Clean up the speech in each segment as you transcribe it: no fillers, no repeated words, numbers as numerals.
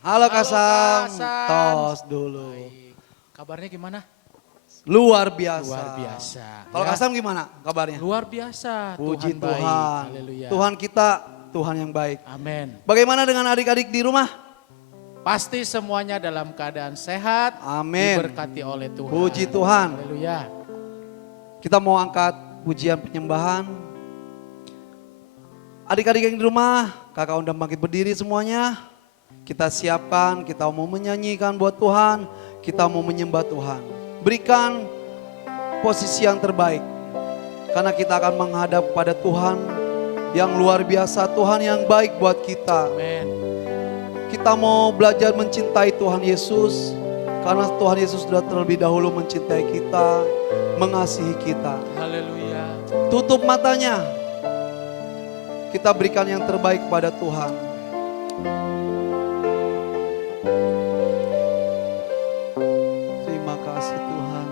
Halo Halo Kasam, Kasan. tos dulu. Baik. Kabarnya gimana? Luar biasa. Luar biasa. Kalau Ya, Kasam gimana kabarnya? luar biasa. Puji Tuhan baik. Tuhan. Haleluya. Tuhan kita, Tuhan yang baik. Amin. Bagaimana dengan adik-adik di rumah? Pasti semuanya dalam keadaan sehat. Amin. Diberkati oleh Tuhan. Puji Tuhan. Haleluya. Kita mau angkat pujian penyembahan. Adik-adik yang di rumah, kakak undang bangkit berdiri semuanya. Kita siapkan, kita mau menyanyikan buat Tuhan, kita mau menyembah Tuhan. Berikan posisi yang terbaik. Karena kita akan menghadap pada Tuhan yang luar biasa, Tuhan yang baik buat kita. Amin. Kita mau belajar mencintai Tuhan Yesus. Karena Tuhan Yesus sudah terlebih dahulu mencintai kita, mengasihi kita. Haleluya. Tutup matanya. Kita berikan yang terbaik kepada Tuhan. Terima kasih Tuhan.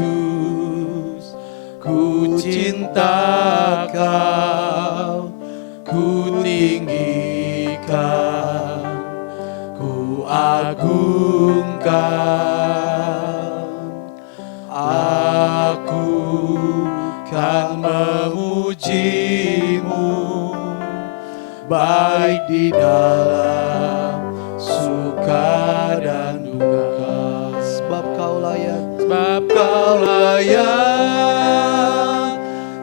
Yesus, ku cinta Kau, ku tinggikan, ku agungkan. Aku kan memuji-Mu, baik di dalam suka dan duka. Sebab Kau layak. Sebab Kau layak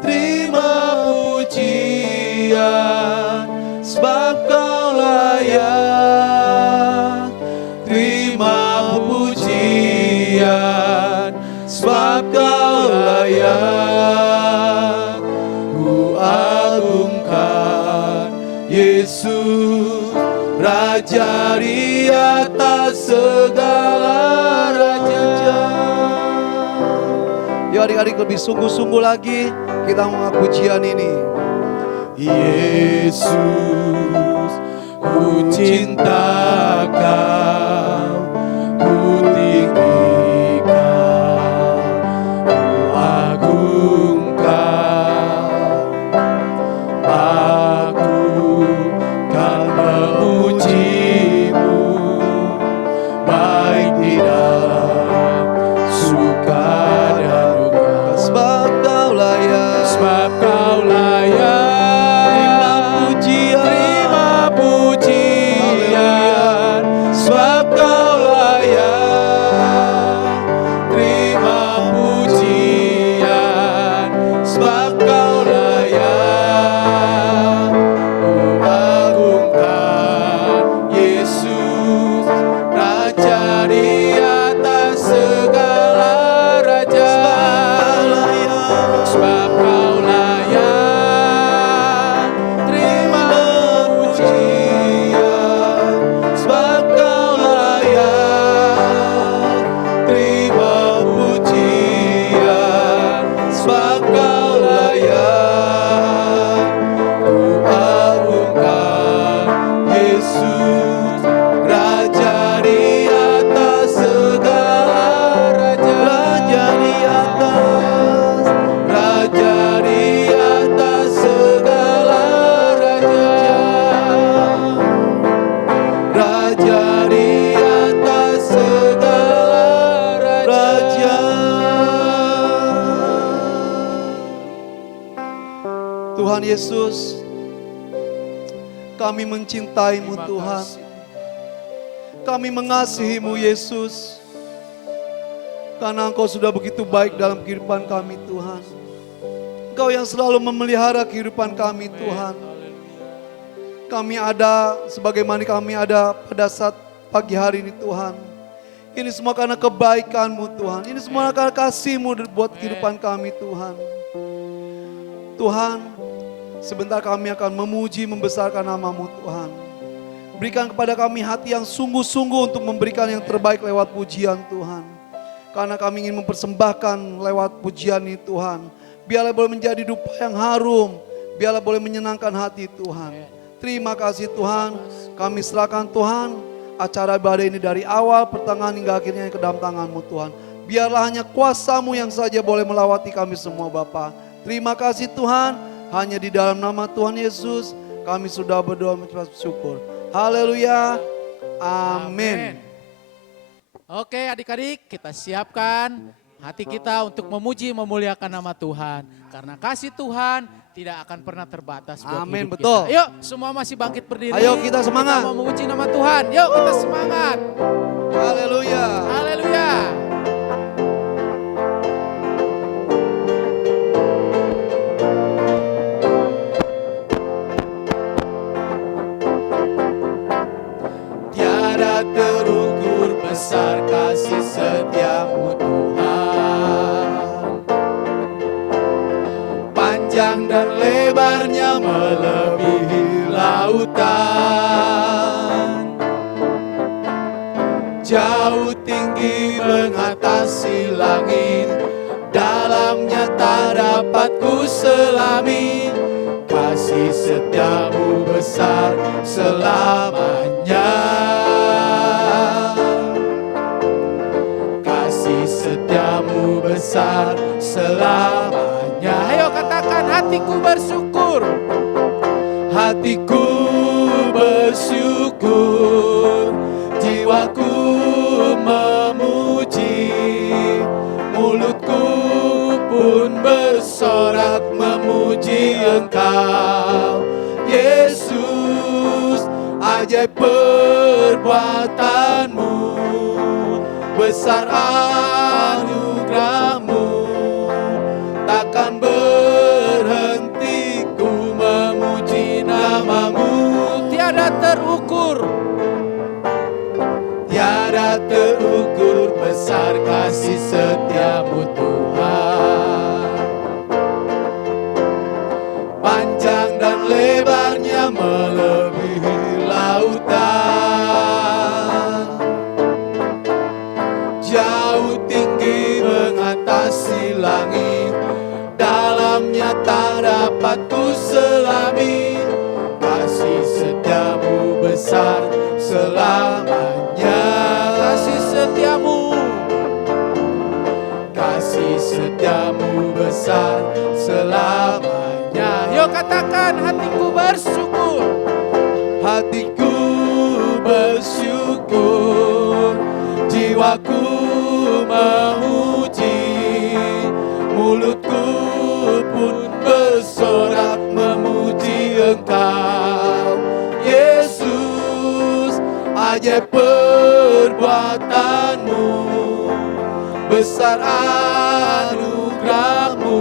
terima pujian. Sebab Kau layak terima pujian. Sebab Kau layak ku agungkan. Yesus Raja di atas segala raja. Yuk adik-adik lebih sungguh-sungguh lagi kita mengaku pujian ini. Yesus, ku cinta Kau, ku tinggikan, ku agungkan. Aku kan memuji-Mu, baik di dalam suka dan duka. Sebab Kau layak. Sebab Kau layak terima pujian. Sebab Kau layak terima pujian. Sebab Kau layak ku agungkan. Yesus Raja di atas segala raja. Sebab Kau layak terima pujian. Sebab Kau layak terima pujian. Sebab Kau layak ku agungkan. Yesus Raja di atas segala raja. Raja di atas, Raja di atas segala raja. Raja di atas segala raja. Tuhan Yesus, kami mencintai-Mu Tuhan. Kami mengasihi-Mu Yesus. Karena Engkau sudah begitu baik dalam kehidupan kami Tuhan. Engkau yang selalu memelihara kehidupan kami Tuhan. Kami ada sebagaimana kami ada pada saat pagi hari ini Tuhan. Ini semua karena kebaikan-Mu Tuhan. Ini semua karena kasih-Mu buat kehidupan kami Tuhan. Tuhan, sebentar kami akan memuji, membesarkan nama-Mu Tuhan. Berikan kepada kami hati yang sungguh-sungguh untuk memberikan yang terbaik lewat pujian Tuhan. Karena kami ingin mempersembahkan lewat pujian ini Tuhan. Biarlah boleh menjadi dupa yang harum. Biarlah boleh menyenangkan hati Tuhan. Terima kasih Tuhan. Kami serahkan Tuhan acara ibadah ini dari awal, pertengahan hingga akhirnya ke dalam tangan-Mu Tuhan. Biarlah hanya kuasa-Mu yang saja boleh melawati kami semua Bapa. Terima kasih Tuhan. Hanya di dalam nama Tuhan Yesus kami sudah berdoa mengucap syukur. Haleluya. Amin. Oke adik-adik, kita siapkan hati kita untuk memuji memuliakan nama Tuhan. Karena kasih Tuhan tidak akan pernah terbatas buat Amin, hidup betul. kita. Yuk semua masih bangkit berdiri. Ayo kita semangat. Kita mau memuji nama Tuhan. Yuk kita semangat. Haleluya. Haleluya. Tiada terukur besar kasih setiamu Tuhan. Panjang dan lebarnya melebihi lautan. Jauh tinggi mengatasi langit, dalamnya tak dapat ku selami. Kasih setiamu besar selamanya. Kasih setiamu besar selamanya. Ayo katakan hatiku bersyukur. Hatiku bersyukur, jiwaku memuji, mulutku pun bersorak memuji Engkau, Yesus. Ajaib perbuatanmu, besar anugerahmu, takkan berhenti ku memuji namamu. Tiada terukur. Tiada terukur besar kasih setiamu Tuhan. Panjang dan lebarnya melebihi lautan. Jauh tinggi mengatasi langit, dalamnya tak dapat ku selami. Kasih setiamu besar selamanya. Kasih setiamu. Kasih setiamu besar selamanya. Yuk katakan hatiku bersyukur. Hatiku bersyukur, jiwaku memuji, mulutku pun bersorak memuji Engkau, Yesus. Ajaib perbuatanmu, besar anugerahmu,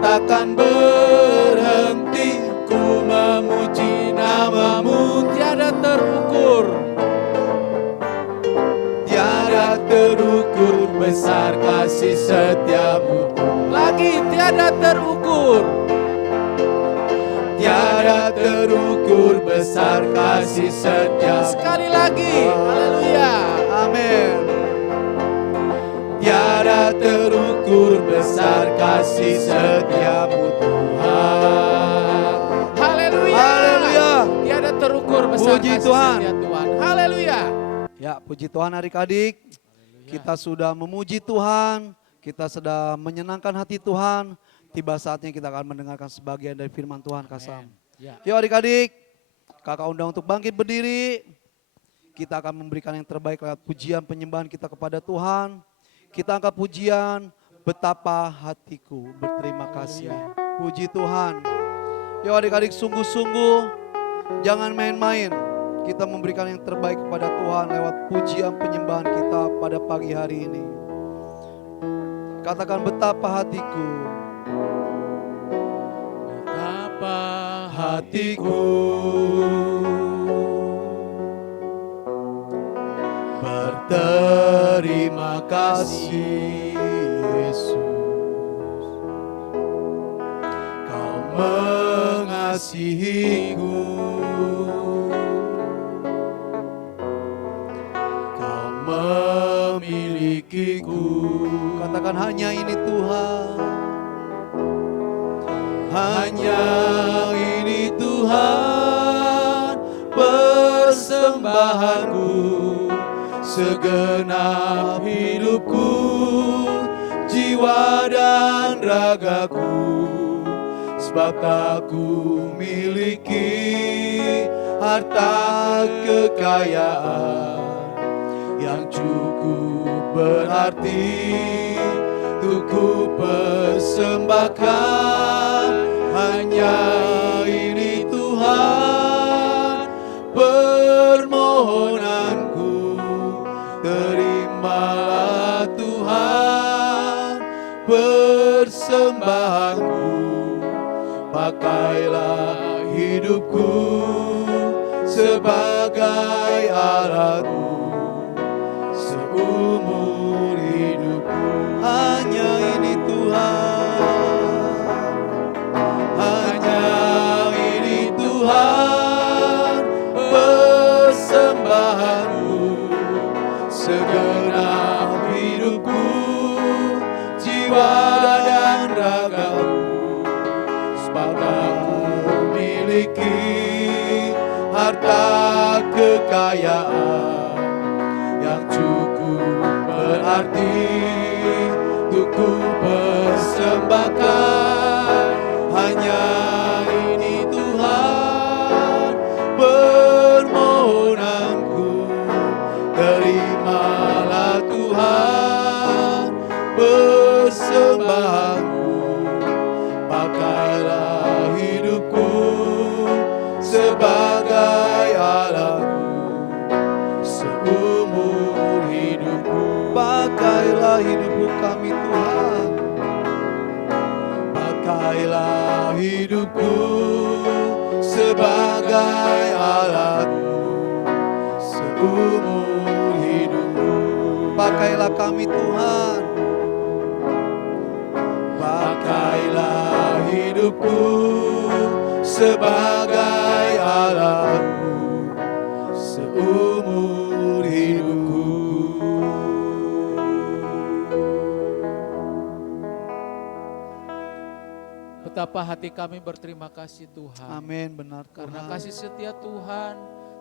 takkan berhenti ku memuji namamu. Tiada terukur. Tiada terukur besar kasih setiamu. Lagi tiada terukur. Tiada terukur besar kasih setiamu. Sekali lagi. Haleluya. Amin. Tiada terukur besar kasih setiamu Tuhan. Haleluya. Haleluya. Tiada terukur besar Puji kasih Tuhan. setia Tuhan. Haleluya. Ya, puji Tuhan adik-adik. Kita sudah memuji Tuhan, kita sudah menyenangkan hati Tuhan. Tiba saatnya kita akan mendengarkan sebagian dari firman Tuhan, Kasam. Ya. Yuk adik-adik, kakak undang untuk bangkit berdiri. Kita akan memberikan yang terbaik lewat pujian penyembahan kita kepada Tuhan. Kita angkat pujian, betapa hatiku berterima kasih. Puji Tuhan. Yuk adik-adik, sungguh-sungguh jangan main-main. Kita memberikan yang terbaik kepada Tuhan lewat pujian penyembahan kita pada pagi hari ini. Katakan betapa hatiku. Betapa hatiku berterima kasih Yesus. Kau mengasihiku. Memilikiku. Katakan hanya ini Tuhan. Hanya ini Tuhan persembahanku, segenap hidupku, jiwa dan ragaku, sebab tak ku miliki harta kekayaan yang cukup berarti untuk ku persembahkan. Hanya ini Tuhan permohonanku, terimalah Tuhan persembahanku. Pakailah hidupku sebagai alatmu seumur hidupku. Hanya ini Tuhan, hanya ini Tuhan persembahanku, segenap hidupku, jiwa dan ragaku. Sebab aku memiliki harta kekayaan yang cukup berarti untuk ku persembahkan. Hanya ini Tuhan permohonanku, terimalah Tuhan persembahanku. Pakailah hidupku sebagai alatmu seumur hidupku. Pakailah hidupku kami Tuhan, pakailah hidupku sebagai alatmu seumur hidupku. Pakailah kami Tuhan, pakailah hidupku sebagai alatmu seumur hidupku. Betapa hati kami berterima kasih Tuhan. Amin, benar Karena Tuhan. kasih setia Tuhan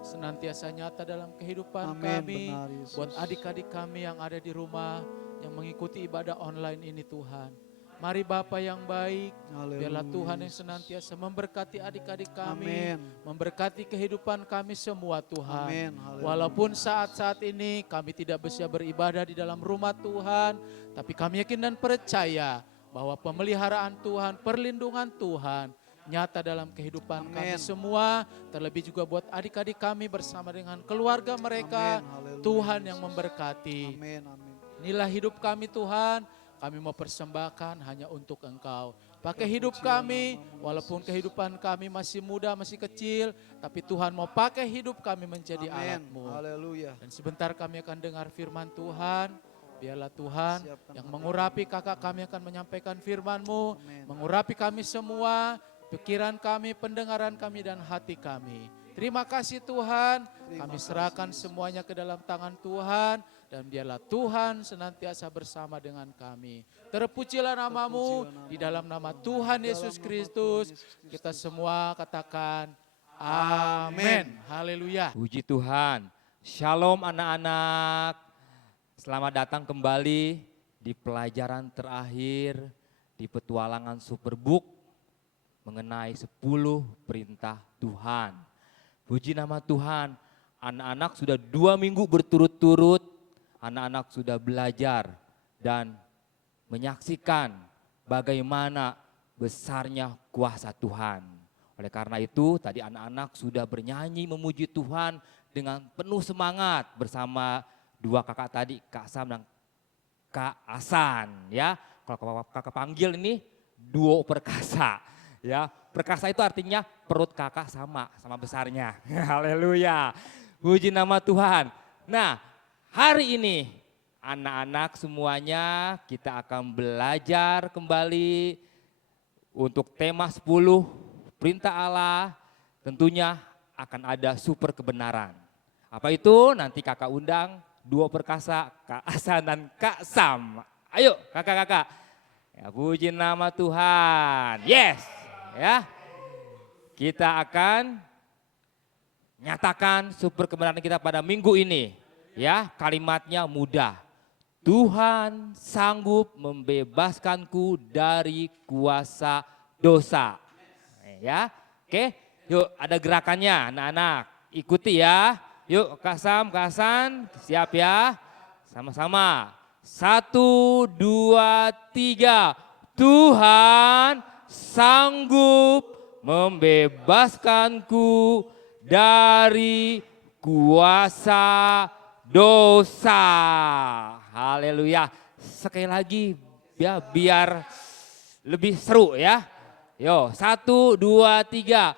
senantiasa nyata dalam kehidupan Amin, kami. benar, Yesus. Buat adik-adik kami yang ada di rumah, yang mengikuti ibadah online ini Tuhan. Mari Bapa yang baik, Haleluya, biarlah Tuhan yang Yesus. senantiasa memberkati adik-adik kami, Amin. memberkati kehidupan kami semua Tuhan. Amin, haleluya. Walaupun saat-saat ini kami tidak bisa beribadah di dalam rumah Tuhan, tapi kami yakin dan percaya bahwa pemeliharaan Tuhan, perlindungan Tuhan nyata dalam kehidupan kami Amin. semua, terlebih juga buat adik-adik kami bersama dengan keluarga mereka. Amin, haleluya, Tuhan yang Yesus. memberkati. Amin, amin. Inilah hidup kami Tuhan, kami mau persembahkan hanya untuk Engkau. Pakai hidup kami, walaupun kehidupan kami masih muda, masih kecil, tapi Tuhan mau pakai hidup kami menjadi Amin, alat-Mu. haleluya. Dan sebentar kami akan dengar firman Tuhan. Biarlah Tuhan Siapkan yang hati mengurapi kakak kami akan menyampaikan firman-Mu. Amin. Mengurapi kami semua, pikiran kami, pendengaran kami dan hati kami. Terima kasih Tuhan, kami serahkan semuanya ke dalam tangan Tuhan. Dan biarlah Tuhan senantiasa bersama dengan kami. Terpujilah namamu di dalam nama Tuhan Yesus Kristus. Kita semua katakan amin. Haleluya. Puji Tuhan. Shalom anak-anak. Selamat datang kembali di pelajaran terakhir di petualangan Superbook mengenai 10 perintah Tuhan. Puji nama Tuhan. Anak-anak sudah 2 minggu berturut-turut, anak-anak sudah belajar dan menyaksikan bagaimana besarnya kuasa Tuhan. Oleh karena itu tadi anak-anak sudah bernyanyi memuji Tuhan dengan penuh semangat bersama 2 kakak tadi, Kak Sam dan Kak Asan, ya. Kalau kakak panggil ini duo perkasa, ya. Perkasa itu artinya perut kakak sama besarnya. Haleluya. Puji nama Tuhan. Nah, hari ini anak-anak semuanya kita akan belajar kembali untuk tema 10 perintah Allah. Tentunya akan ada super kebenaran. Apa itu? Nanti kakak undang duo perkasa, Kak Asan dan Kak Sam. Ayo kakak-kakak. Ya, puji nama Tuhan. Yes. Ya. Kita akan nyatakan super kebenaran kita pada minggu ini. Ya, kalimatnya mudah. Tuhan sanggup membebaskanku dari kuasa dosa. ya. Oke, yuk ada gerakannya anak-anak. Ikuti ya. Yuk Kak Sam, Kak Hasan, siap ya. Sama-sama. 1, 2, 3. Tuhan sanggup membebaskanku dari kuasa dosa. Haleluya. Sekali lagi ya biar lebih seru ya. Yo, 1, 2, 3.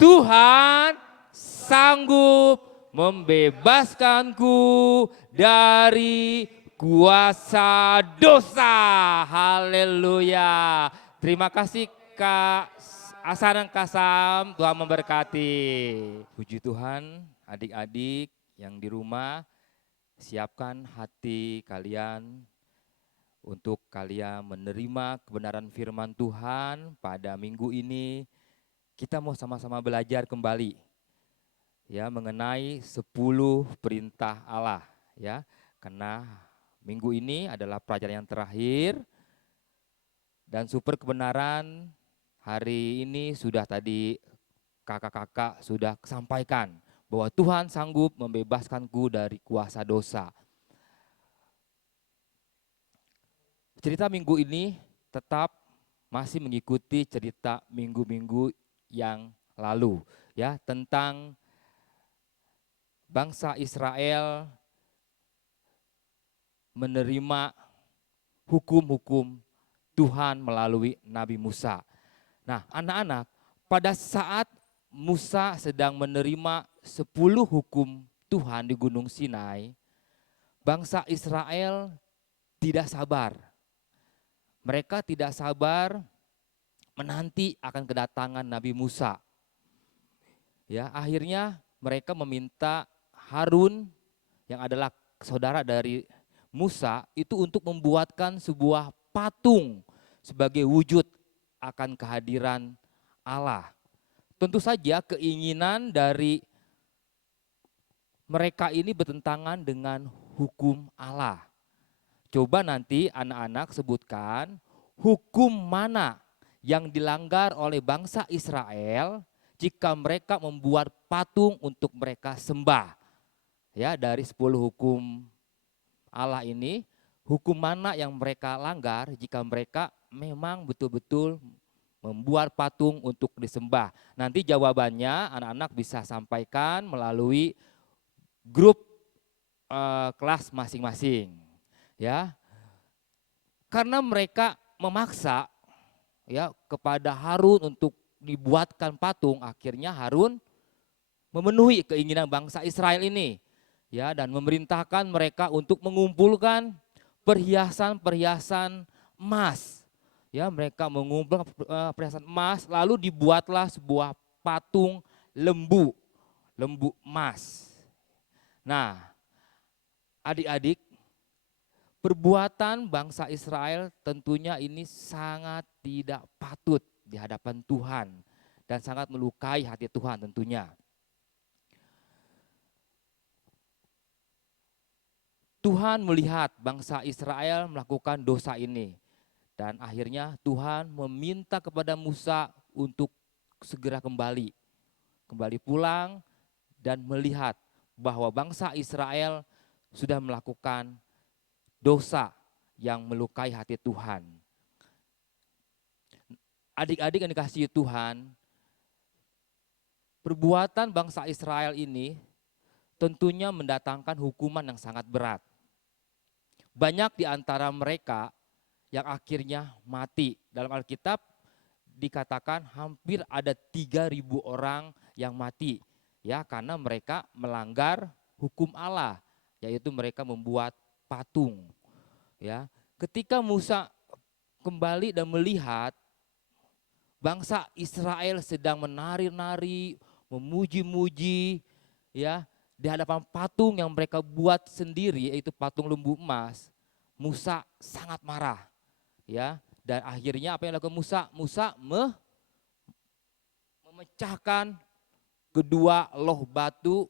Tuhan sanggup membebaskanku dari kuasa dosa. Haleluya. Terima kasih Kak Hasan dan Kak Sam, Tuhan memberkati. Puji Tuhan, adik-adik yang di rumah, siapkan hati kalian untuk kalian menerima kebenaran firman Tuhan pada minggu ini. Kita mau sama-sama belajar kembali ya mengenai 10 perintah Allah ya. Karena minggu ini adalah pelajaran yang terakhir dan super kebenaran hari ini sudah tadi kakak-kakak sudah sampaikan bahwa Tuhan sanggup membebaskanku dari kuasa dosa. Cerita minggu ini tetap masih mengikuti cerita minggu-minggu yang lalu ya tentang bangsa Israel menerima hukum-hukum Tuhan melalui Nabi Musa. Nah, anak-anak, pada saat Musa sedang menerima 10 hukum Tuhan di Gunung Sinai, bangsa Israel tidak sabar. Mereka tidak sabar menanti akan kedatangan Nabi Musa. Ya, akhirnya mereka meminta Harun yang adalah saudara dari Musa itu untuk membuatkan sebuah patung sebagai wujud akan kehadiran Allah. Tentu saja keinginan dari mereka ini bertentangan dengan hukum Allah. Coba nanti anak-anak sebutkan hukum mana yang dilanggar oleh bangsa Israel jika mereka membuat patung untuk mereka sembah. Ya, dari 10 hukum Allah ini, hukum mana yang mereka langgar jika mereka memang betul-betul membuat patung untuk disembah. Nanti jawabannya anak-anak bisa sampaikan melalui grup kelas masing-masing. Ya, karena mereka memaksa ya kepada Harun untuk dibuatkan patung, akhirnya Harun memenuhi keinginan bangsa Israel ini. Ya, dan memerintahkan mereka untuk mengumpulkan perhiasan-perhiasan emas. Ya, mereka mengumpulkan perhiasan emas, lalu dibuatlah sebuah patung lembu emas. Nah, adik-adik, perbuatan bangsa Israel tentunya ini sangat tidak patut di hadapan Tuhan dan sangat melukai hati Tuhan tentunya. Tuhan melihat bangsa Israel melakukan dosa ini. Dan akhirnya Tuhan meminta kepada Musa untuk segera kembali pulang dan melihat bahwa bangsa Israel sudah melakukan dosa yang melukai hati Tuhan. Adik-adik yang dikasihi Tuhan, perbuatan bangsa Israel ini tentunya mendatangkan hukuman yang sangat berat. Banyak di antara mereka yang akhirnya mati. Dalam Alkitab dikatakan hampir ada 3.000 orang yang mati ya karena mereka melanggar hukum Allah, yaitu mereka membuat patung. Ya, ketika Musa kembali dan melihat bangsa Israel sedang menari-nari, memuji-muji ya di hadapan patung yang mereka buat sendiri, yaitu patung lembu emas, Musa sangat marah. Ya, dan akhirnya apa yang dilakukan Musa? Musa memecahkan kedua loh batu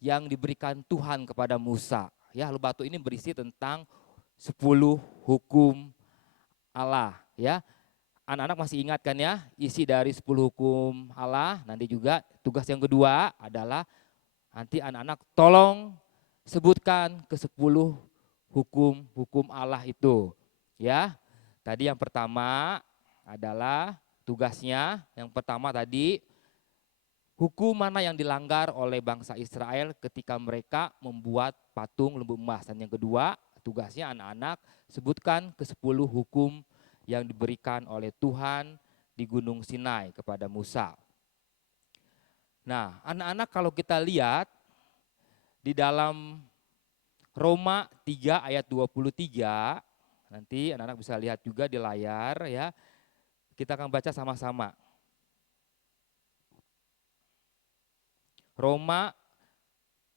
yang diberikan Tuhan kepada Musa. Ya, loh batu ini berisi tentang 10 hukum Allah. Ya, anak-anak masih ingat kan ya, isi dari 10 hukum Allah. Nanti juga tugas yang kedua adalah nanti anak-anak tolong sebutkan ke 10 hukum Allah itu. Ya, tadi yang pertama adalah tugasnya, yang pertama tadi hukum mana yang dilanggar oleh bangsa Israel ketika mereka membuat patung lembu emas. Dan yang kedua, tugasnya anak-anak sebutkan ke 10 hukum yang diberikan oleh Tuhan di Gunung Sinai kepada Musa. Nah, anak-anak kalau kita lihat di dalam Roma 3 ayat 23, nanti anak-anak bisa lihat juga di layar ya. Kita akan baca sama-sama. Roma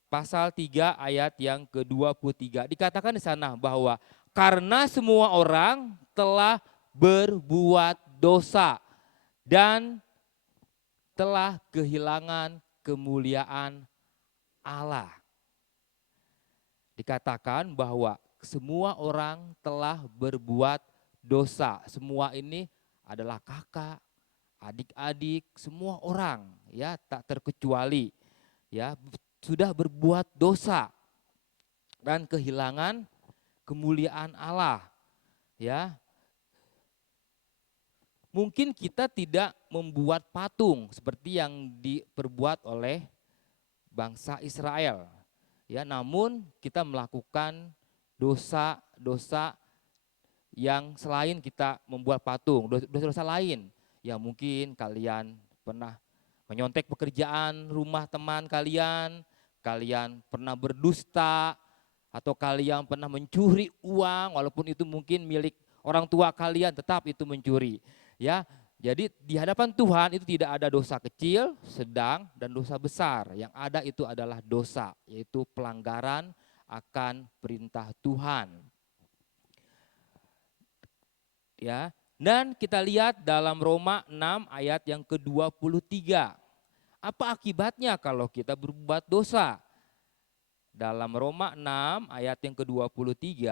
pasal 3 ayat yang ke-23. Dikatakan di sana bahwa karena semua orang telah berbuat dosa dan telah kehilangan kemuliaan Allah. Dikatakan bahwa semua orang telah berbuat dosa. Semua ini adalah kakak, adik-adik, semua orang ya, tak terkecuali ya, sudah berbuat dosa dan kehilangan kemuliaan Allah ya. Mungkin kita tidak membuat patung seperti yang diperbuat oleh bangsa Israel ya, namun kita melakukan dosa-dosa yang selain kita membuat patung, dosa-dosa lain ya. Mungkin kalian pernah menyontek pekerjaan rumah teman kalian, kalian pernah berdusta, atau kalian pernah mencuri uang walaupun itu mungkin milik orang tua kalian, tetap itu mencuri. Ya, jadi di hadapan Tuhan itu tidak ada dosa kecil, sedang, dan dosa besar. Yang ada itu adalah dosa, yaitu pelanggaran akan perintah Tuhan. Ya, dan kita lihat dalam Roma 6 ayat yang ke-23. Apa akibatnya kalau kita berbuat dosa? Dalam Roma 6 ayat yang ke-23,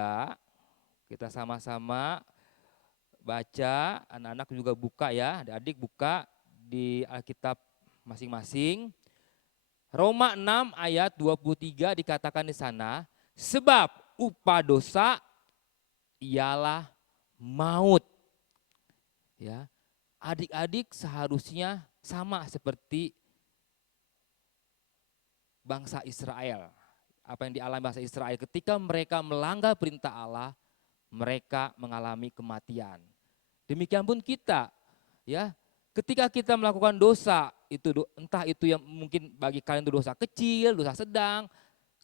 kita sama-sama baca, anak-anak juga buka ya, adik-adik buka di Alkitab masing-masing. Roma 6 ayat 23 dikatakan di sana, sebab upah dosa ialah maut. Ya, adik-adik seharusnya sama seperti bangsa Israel. Apa yang dialami bangsa Israel ketika mereka melanggar perintah Allah, mereka mengalami kematian. Demikian pun kita, ya, ketika kita melakukan dosa, itu entah itu yang mungkin bagi kalian itu dosa kecil, dosa sedang,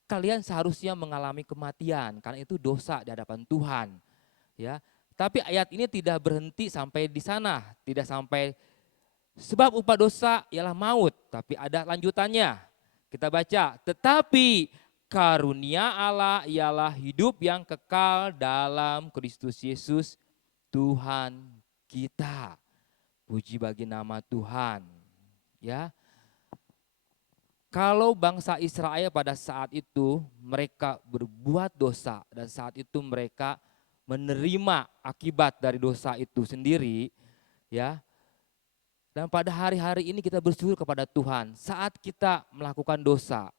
kalian seharusnya mengalami kematian karena itu dosa di hadapan Tuhan. Ya, tapi ayat ini tidak berhenti sampai di sana, tidak sampai sebab upah dosa ialah maut, tapi ada lanjutannya. Kita baca, tetapi karunia Allah ialah hidup yang kekal dalam Kristus Yesus Tuhan kita. Puji bagi nama Tuhan. Ya. Kalau bangsa Israel pada saat itu mereka berbuat dosa dan saat itu mereka menerima akibat dari dosa itu sendiri, ya. Dan pada hari-hari ini kita bersyukur kepada Tuhan saat kita melakukan dosa.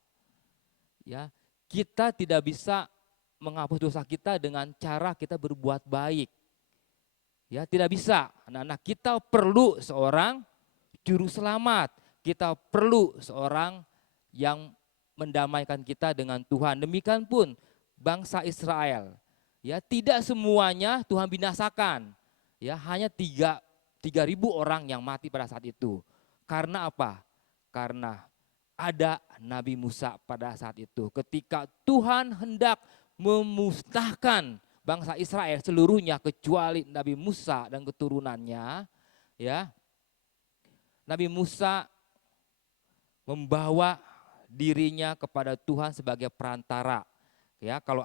Ya, kita tidak bisa menghapus dosa kita dengan cara kita berbuat baik. Ya, tidak bisa. Anak-anak, kita perlu seorang juru selamat. Kita perlu seorang yang mendamaikan kita dengan Tuhan. Demikian pun bangsa Israel. Ya, tidak semuanya Tuhan binasakan. Ya, hanya 3.000 orang yang mati pada saat itu. Karena apa? Karena ada Nabi Musa pada saat itu. Ketika Tuhan hendak memusnahkan bangsa Israel seluruhnya kecuali Nabi Musa dan keturunannya, ya. Nabi Musa membawa dirinya kepada Tuhan sebagai perantara. Ya, kalau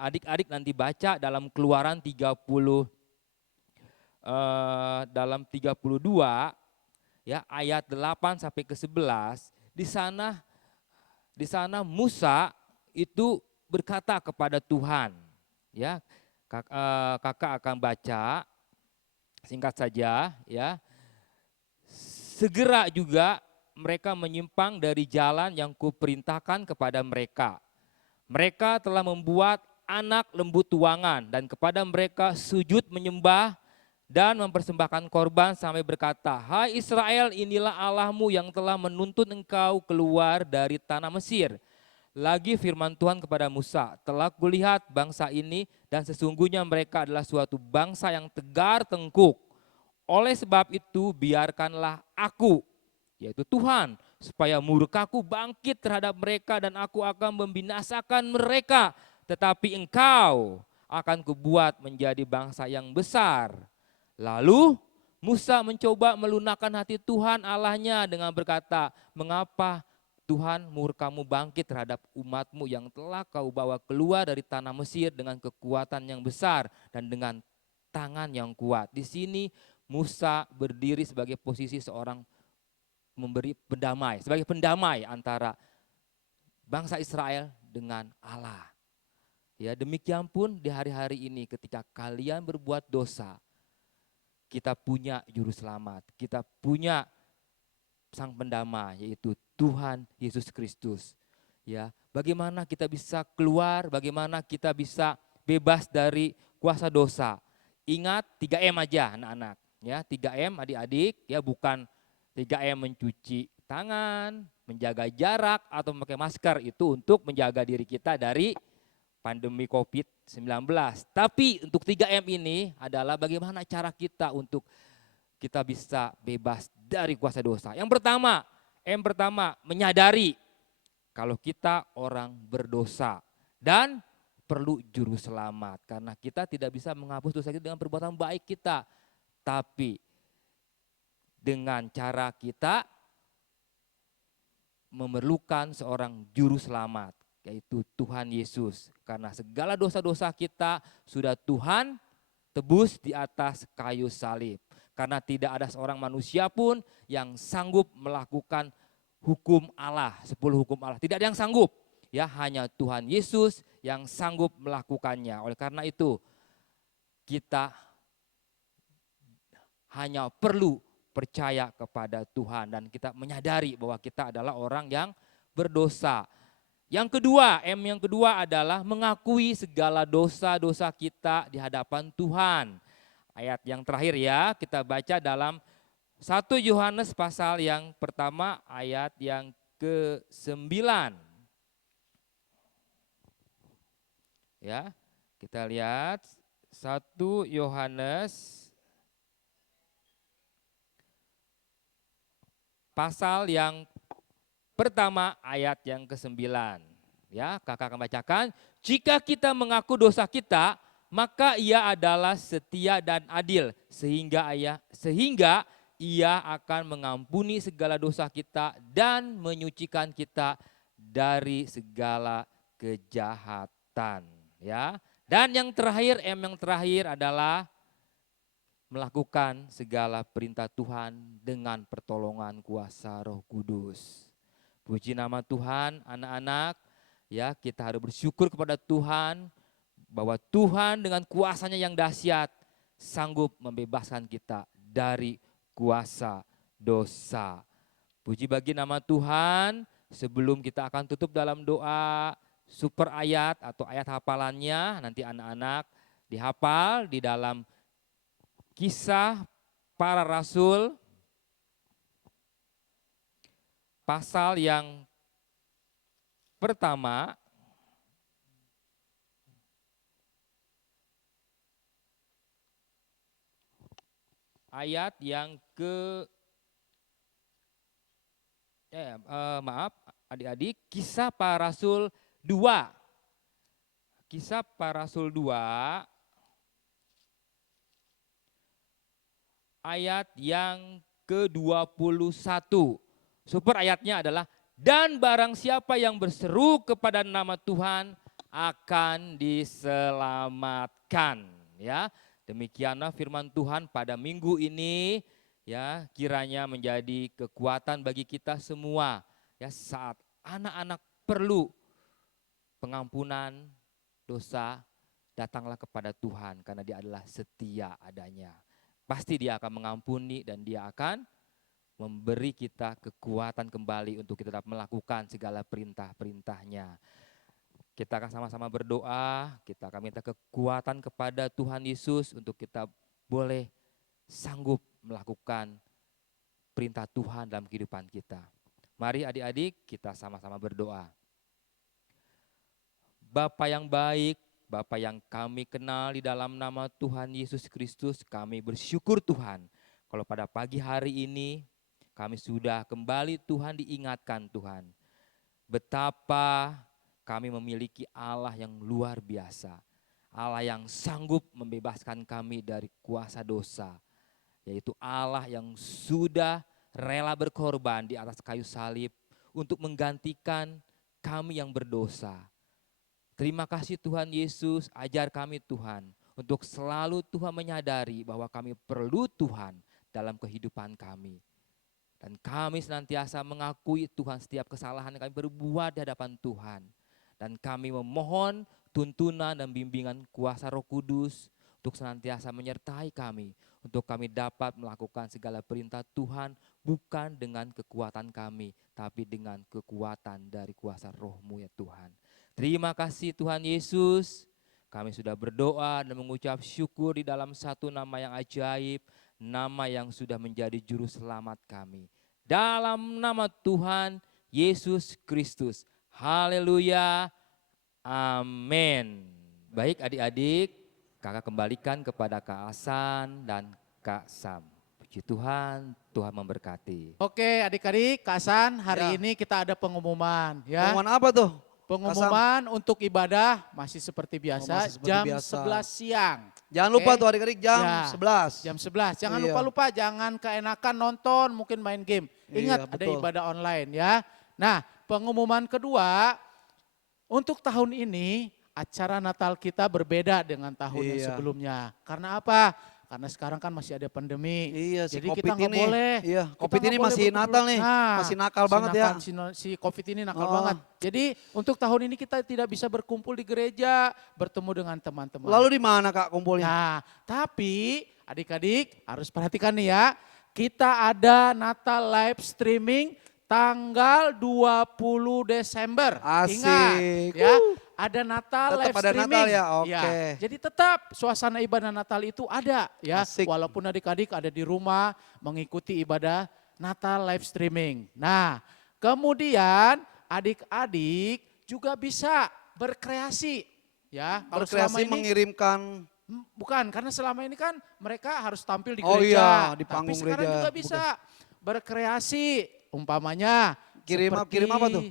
adik-adik nanti baca dalam Keluaran 30 dalam 32 ya ayat 8 sampai ke 11, di sana Musa itu berkata kepada Tuhan, ya. Kakak akan baca Singkat saja ya, segera juga mereka menyimpang dari jalan yang kuperintahkan kepada mereka. Mereka telah membuat anak lembu tuangan dan kepada mereka sujud menyembah dan mempersembahkan korban sampai berkata, "Hai Israel, inilah Allahmu yang telah menuntun engkau keluar dari tanah Mesir." Lagi firman Tuhan kepada Musa, "Telah kulihat bangsa ini dan sesungguhnya mereka adalah suatu bangsa yang tegar tengkuk. Oleh sebab itu biarkanlah aku," yaitu Tuhan, "supaya murkaku bangkit terhadap mereka dan aku akan membinasakan mereka. Tetapi engkau akan kubuat menjadi bangsa yang besar." Lalu Musa mencoba melunakkan hati Tuhan Allahnya dengan berkata, "Mengapa Tuhan murkamu bangkit terhadap umatmu yang telah kau bawa keluar dari tanah Mesir dengan kekuatan yang besar dan dengan tangan yang kuat?" Di sini Musa berdiri sebagai posisi seorang memberi pendamai, sebagai pendamai antara bangsa Israel dengan Allah. Ya, demikian pun di hari-hari ini ketika kalian berbuat dosa, kita punya juru selamat, kita punya sang pendamai yaitu Tuhan Yesus Kristus. Ya, bagaimana kita bisa keluar, bagaimana kita bisa bebas dari kuasa dosa? Ingat 3M aja anak-anak, ya 3M adik-adik, ya bukan 3M mencuci tangan, menjaga jarak atau memakai masker, itu untuk menjaga diri kita dari pandemi COVID-19. Tapi untuk 3M ini adalah bagaimana cara kita untuk kita bisa bebas dari kuasa dosa. Yang pertama menyadari kalau kita orang berdosa dan perlu juru selamat. Karena kita tidak bisa menghapus dosa kita dengan perbuatan baik kita. Tapi dengan cara kita memerlukan seorang juru selamat, yaitu Tuhan Yesus. Karena segala dosa-dosa kita sudah Tuhan tebus di atas kayu salib. Karena tidak ada seorang manusia pun yang sanggup melakukan hukum Allah, 10 hukum Allah. Tidak ada yang sanggup, ya hanya Tuhan Yesus yang sanggup melakukannya. Oleh karena itu kita hanya perlu percaya kepada Tuhan dan kita menyadari bahwa kita adalah orang yang berdosa. Yang kedua, yang kedua adalah mengakui segala dosa-dosa kita di hadapan Tuhan. Ayat yang terakhir ya, kita baca dalam 1 Yohanes pasal yang pertama ayat yang ke-9. Ya, kita lihat 1 Yohanes pasal yang pertama ayat yang ke-9. Ya, kakak akan bacakan. "Jika kita mengaku dosa kita, maka ia adalah setia dan adil sehingga ia akan mengampuni segala dosa kita dan menyucikan kita dari segala kejahatan." Ya. Dan yang terakhir, yang terakhir adalah melakukan segala perintah Tuhan dengan pertolongan kuasa Roh Kudus. Puji nama Tuhan, anak-anak, ya kita harus bersyukur kepada Tuhan bahwa Tuhan dengan kuasanya yang dahsyat sanggup membebaskan kita dari kuasa dosa. Puji bagi nama Tuhan. Sebelum kita akan tutup dalam doa super ayat atau ayat hafalannya, nanti anak-anak dihafal di dalam Kisah Para Rasul pasal yang pertama ayat yang adik-adik, Kisah Para Rasul 2. Kisah Para Rasul 2 ayat yang ke-21. Super ayatnya adalah, "Dan barang siapa yang berseru kepada nama Tuhan akan diselamatkan." Ya, demikianlah firman Tuhan pada minggu ini, ya kiranya menjadi kekuatan bagi kita semua. Ya, saat anak-anak perlu pengampunan dosa, datanglah kepada Tuhan karena Dia adalah setia adanya. pasti Dia akan mengampuni dan Dia akan memberi kita kekuatan kembali untuk kita dapat melakukan segala perintah-perintahnya. Kita akan sama-sama berdoa, kita akan minta kekuatan kepada Tuhan Yesus untuk kita boleh sanggup melakukan perintah Tuhan dalam kehidupan kita. Mari adik-adik kita sama-sama berdoa. Bapa yang baik, Bapa yang kami kenal di dalam nama Tuhan Yesus Kristus, kami bersyukur Tuhan kalau pada pagi hari ini kami sudah kembali Tuhan diingatkan Tuhan. Betapa kami memiliki Allah yang luar biasa. Allah yang sanggup membebaskan kami dari kuasa dosa. Yaitu Allah yang sudah rela berkorban di atas kayu salib untuk menggantikan kami yang berdosa. Terima kasih Tuhan Yesus, ajar kami Tuhan untuk selalu Tuhan menyadari bahwa kami perlu Tuhan dalam kehidupan kami. Dan kami senantiasa mengakui Tuhan setiap kesalahan yang kami berbuat di hadapan Tuhan. Dan kami memohon tuntunan dan bimbingan kuasa Roh Kudus untuk senantiasa menyertai kami. Untuk kami dapat melakukan segala perintah Tuhan bukan dengan kekuatan kami, tapi dengan kekuatan dari kuasa Roh-Mu ya Tuhan. Terima kasih Tuhan Yesus, kami sudah berdoa dan mengucap syukur di dalam satu nama yang ajaib, nama yang sudah menjadi juru selamat kami. Dalam nama Tuhan Yesus Kristus. Haleluya. Amin. Baik adik-adik, kakak kembalikan kepada Kak Asan dan Kak Sam. Puji Tuhan, Tuhan memberkati. Oke adik-adik, Kak Hasan, hari Ya. ini kita ada pengumuman ya. Pengumuman apa tuh? Pengumuman untuk ibadah masih seperti biasa, masih seperti jam biasa. 11 siang. Jangan Oke. lupa tuh adik-adik jam Ya. 11. Jam 11, jangan Iya. lupa-lupa, jangan keenakan nonton, mungkin main game. Ingat Iya, ada betul. ibadah online ya. Nah pengumuman kedua, untuk tahun ini acara Natal kita berbeda dengan tahun yang Iya. sebelumnya. Karena apa? Karena sekarang kan masih ada pandemi. Iya, si Jadi COVID kita nggak ini. boleh. Iya, Kita COVID nggak ini boleh masih berkumpul. Natal nih. Nah, Masih nakal banget ya. Si COVID ini nakal Oh. banget. Jadi untuk tahun ini kita tidak bisa berkumpul di gereja, bertemu dengan teman-teman. Lalu di mana Kak kumpulnya? Nah, tapi adik-adik harus perhatikan nih ya. Kita ada Natal live streaming tanggal 20 Desember. Asik. Ingat ya, ada Natal Tetap live ada streaming. Natal ya, oke. Jadi tetap suasana ibadah Natal itu ada ya. Asik. Walaupun adik-adik ada di rumah mengikuti ibadah Natal live streaming. Nah, kemudian adik-adik juga bisa berkreasi ya. Kalau selama Berkreasi ini mengirimkan. bukan, karena selama ini kan mereka harus tampil di Oh gereja. iya, di Tapi panggung sekarang gereja. juga bisa berkreasi, umpamanya Kirim seperti apa tuh?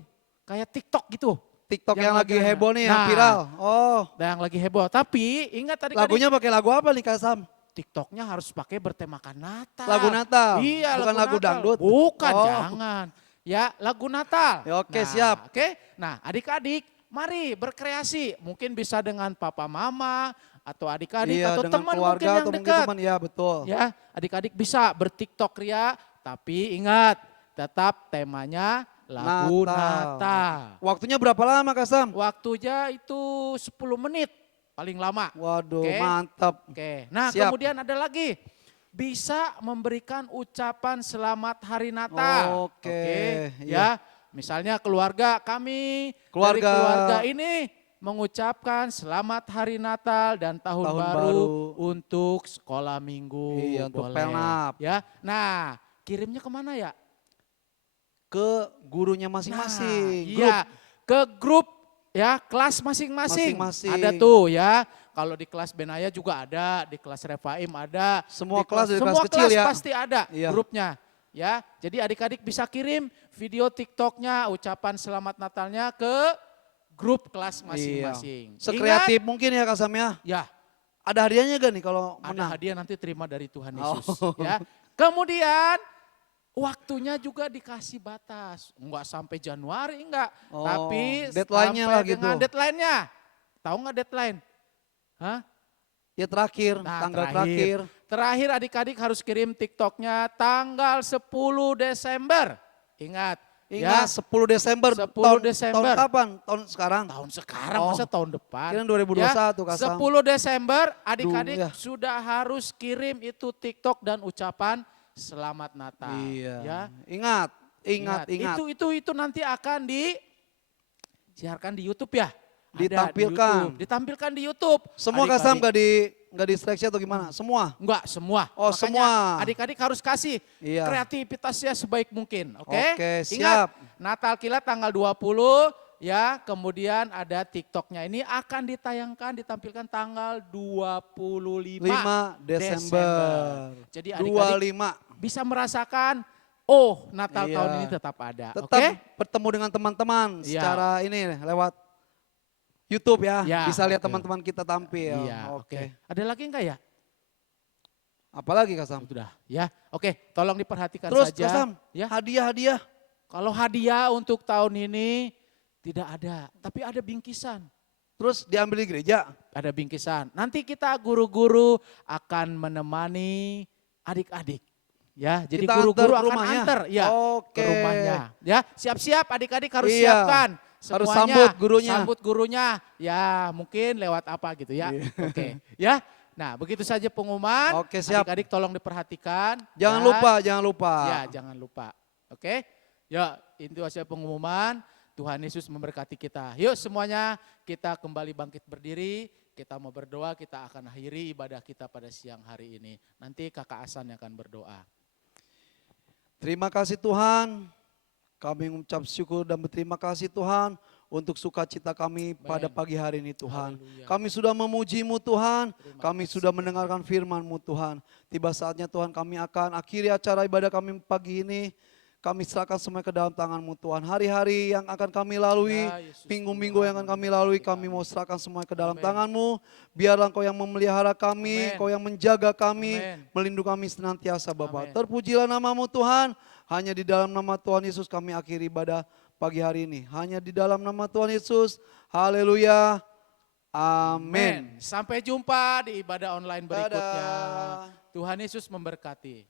kayak TikTok gitu. TikTok Yang yang lagi lagi- heboh nih, yang Nah. viral. Oh, Yang lagi heboh. Tapi ingat tadi lagunya pakai lagu apa nih Kak Sam? TikToknya harus pakai bertemakan Natal. Lagu Natal? Iya, Bukan lagu Natal. dangdut? Bukan, Oh. jangan. Ya, lagu Natal. Ya, oke, siap. Oke, nah adik-adik mari berkreasi. Mungkin bisa dengan papa mama atau adik-adik Iya, atau dengan teman keluarga mungkin yang atau mungkin dekat. teman. Ya betul. Ya, adik-adik bisa bertiktok ria, tapi ingat tetap temanya lagu Natal. Natal. Waktunya berapa lama Kak Sam? Waktunya itu 10 menit paling lama. Waduh, Oke. mantap. Oke, nah Siap. kemudian ada lagi. Bisa memberikan ucapan selamat hari Natal. Oke, ya. Misalnya keluarga kami, dari Keluarga. keluarga ini mengucapkan selamat hari Natal dan tahun, Tahun baru, baru. untuk sekolah minggu. Iya, untuk Boleh. Pelnap. Ya, nah kirimnya kemana ya? Ke gurunya masing-masing. Nah, iya, ke grup ya, kelas masing-masing. Masing-masing. Ada tuh ya. Kalau di kelas Benaya juga ada, di kelas Refaim ada. Semua di kelas dari semua kelas kecil ya. pasti ada Iya. grupnya. Ya, jadi adik-adik bisa kirim video TikToknya, ucapan selamat Natalnya ke grup kelas masing-masing. Iya. Sekreatif mungkin ya Kak Sam ya. Ingat, ya, Ada hadiahnya gak nih kalau ada menang? hadiah nanti terima dari Tuhan Oh. Yesus. Ya, kemudian waktunya juga dikasih batas, enggak sampai Januari enggak, Oh, tapi deadline-nya sampai lah gitu. dengan deadline-nya. Tahu nggak deadline? Hah? Ya terakhir, Nah, tanggal terakhir. Terakhir adik-adik harus kirim TikToknya tanggal 10 Desember. Ingat, Ingat 10 Desember. 10 Desember. Tahun kapan? Tahun sekarang? Tahun sekarang, Oh. masa tahun depan. Kira 2021 Kak Sam. 10 Desember adik-adik Ya. sudah harus kirim itu TikTok dan ucapan Selamat Natal. Iya. Ya. Ingat. Itu nanti akan disiarkan di YouTube ya. Ada Ditampilkan. Ditampilkan di YouTube. Semua Kak Sam nggak di seleksi atau gimana? Semua? Enggak, semua. Oh, Makanya semua. adik-adik harus kasih Iya. kreativitasnya sebaik mungkin. Oke? Oke, Ingat, siap. Natal Kilat tanggal 20 ya, kemudian ada TikToknya. Ini akan ditampilkan tanggal 25 5 Desember. Jadi adik-adik 25. bisa merasakan, Natal Iya. tahun ini tetap ada. Tetap Oke? bertemu dengan teman-teman Iya. secara ini lewat YouTube ya. Ya, Bisa lihat oke. teman-teman kita tampil. Iya, oke. Oke. Ada lagi enggak ya? Apalagi Kak Sam? Sudah, ya. Oke, tolong diperhatikan Terus saja. Kak Sam, Ya. hadiah-hadiah. Kalau hadiah untuk tahun ini tidak ada, tapi ada bingkisan. Terus diambil di gereja. Ada bingkisan. Nanti kita guru-guru akan menemani adik-adik. Ya, jadi Kita guru-guru antar ke akan rumahnya? antar ya Oke. ke rumahnya. Ya, siap-siap adik-adik harus Iya. siapkan Harus semuanya. sambut gurunya. Sambut gurunya. Ya, mungkin lewat apa gitu ya. Iya. Oke, ya. Nah, begitu saja pengumuman. Oke, siap. Adik-adik tolong diperhatikan. Jangan Dan- lupa, jangan lupa. Ya, jangan lupa. Oke? Ya, itu hasil pengumuman. Tuhan Yesus memberkati kita. Yuk semuanya kita kembali bangkit berdiri. Kita mau berdoa, kita akan akhiri ibadah kita pada siang hari ini. Nanti Kakak Asan yang akan berdoa. Terima kasih Tuhan. Kami mengucap syukur dan berterima kasih Tuhan untuk sukacita kami pada pagi hari ini Tuhan. Haleluya. Kami sudah memuji-Mu Tuhan, Terima kami kasih. sudah mendengarkan firman-Mu Tuhan. Tiba saatnya Tuhan kami akan akhiri acara ibadah kami pagi ini. Kami serahkan semua ke dalam tangan-Mu Tuhan. Hari-hari yang akan kami lalui, Ya, Yesus minggu-minggu yang akan Tuhan, kami lalui, kami mau serahkan semua ke dalam Amin. tangan-Mu. Biarlah Engkau yang memelihara kami, Amin. Engkau yang menjaga kami, Amin. melindungi kami senantiasa Bapa. Amin. Terpujilah nama-Mu Tuhan. Hanya di dalam nama Tuhan Yesus kami akhiri ibadah pagi hari ini. Hanya di dalam nama Tuhan Yesus. Haleluya. Amin. Sampai jumpa di ibadah online berikutnya. Dadah. Tuhan Yesus memberkati.